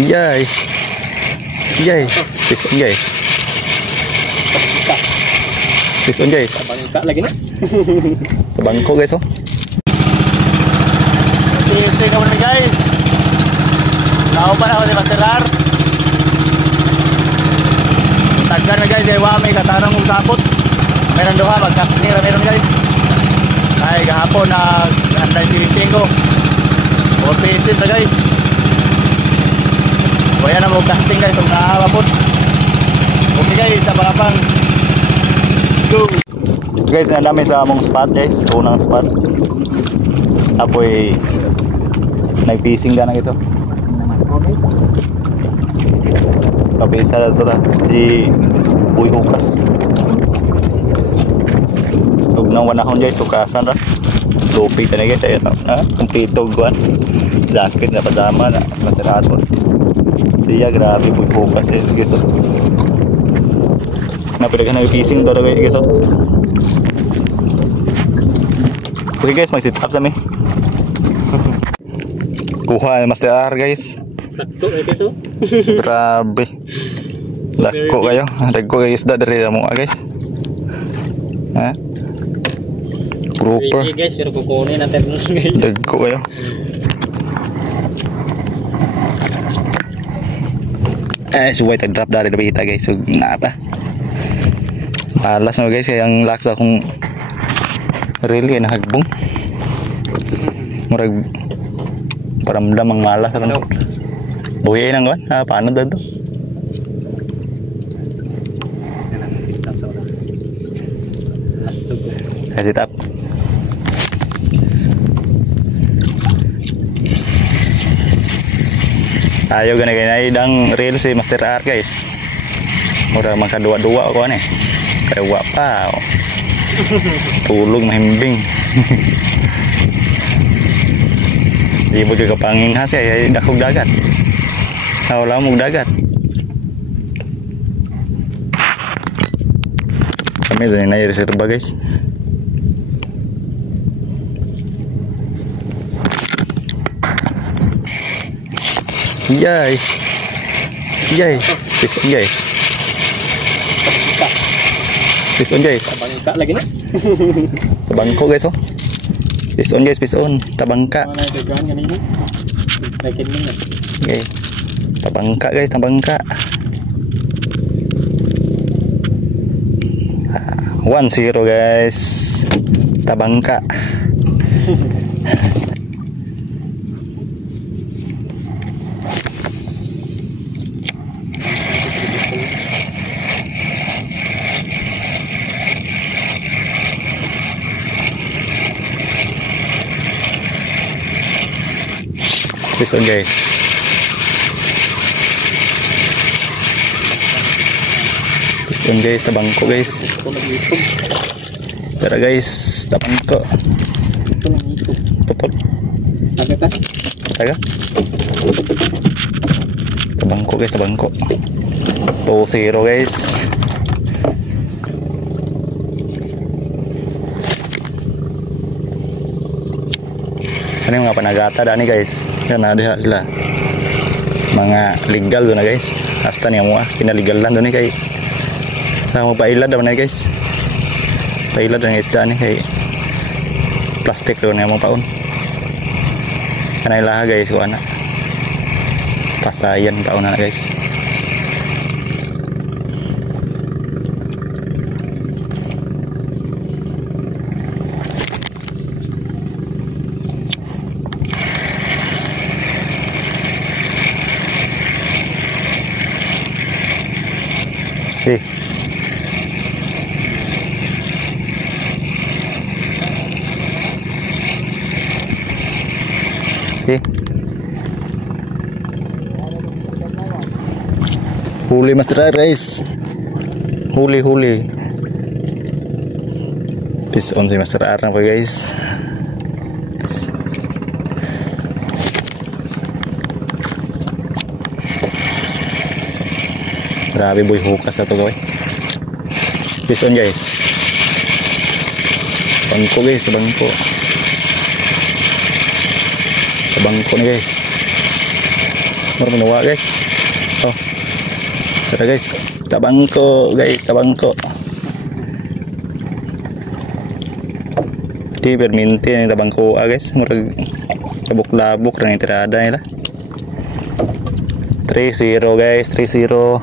Yay. Yay. Fish on guys. Fish on guys. Bangka lagi nih. Bangko guys oh. Stay naman guys. Naupan ako ni Masterar. Tagar na guys, ewa may katanang mong sapot. Meron doha, mag-casting na meron guys. Ay, gahapon na anday fishing ko. 4 pieces na guys. Kaya na mo casting guys, kung nakakapot. Okay guys, abang-abang. Let's go. Guys, na namin sa among spot guys, unang spot. Apoy nag-fishing ka na ito. Kapisa lang ito si Uy Hukas. Huwag nang wanahon guys, hukasan ra. Lupi ka na guys, ayun ha? Kumplito guwan. Jacket na pasama na, masarato. Siya, grabe Uy Hukas eh guys oh. Napila ka nag-fishing daw guys oh. Okay guys, mag-sit up sa amin. Kuha Master R guys. Takto eh guys oh. Grabe. Dagko kayo. Dagko kayo isda dari mo guys. Ha? Grouper. Sige guys, pero kukunin natin guys. Dagko kayo. Suway tag-drop dari kita guys. So nga pa. Malas mo guys yung laksa kung really nahagbong. Murag paramdam ang malas ano. Buhay nang kan? Paano daw to? Sit up. Ayo gana-gana idang reel si Master R guys. Mura makadua-dua ko nih. Kawa pa. Tulog mahimbing. Di mo juga panging hase ya dakog dagat. Wala mong dagat. Kami dyan na i-reserva guys. Yay. Yay. Fish on guys. Fish on guys. Bangka lagi nih. Tabangko guys oh. Fish on guys, fish on. Tabangka. Mana ada gan kanina? Naikin mo na. Okay. Tabangka guys, tabangka. 1-0 guys. Tabangka. Fish on guys. Fish on guys, tabangko guys. Tara guys, tabangko. Putol. Taga. Tabangko guys, tabangko. 2-0 guys. Ano yung mga panagata dani guys. Yan ada sila. Mga legal doon na guys. Hasta niya mo kinalegal lang doon kay sa mo pailad daw na guys. Pailad ng isda ni kay plastic doon na mo paon. Kanay laha guys ko ana. Pasayan paon na guys. Hey. Hey. Huli Master Race. Huli. Fish on si Master R na po guys. Grabe boy, hukas na to gawin. Fish on guys. Bangko guys, bangko. Bangko na guys. Murag minuwa guys. Oh. Tara guys, tabangko guys, tabangko. Di berminti yang tabangko guys, murag labuk-labuk ra ni tirada nila. 3-0 guys, 3-0.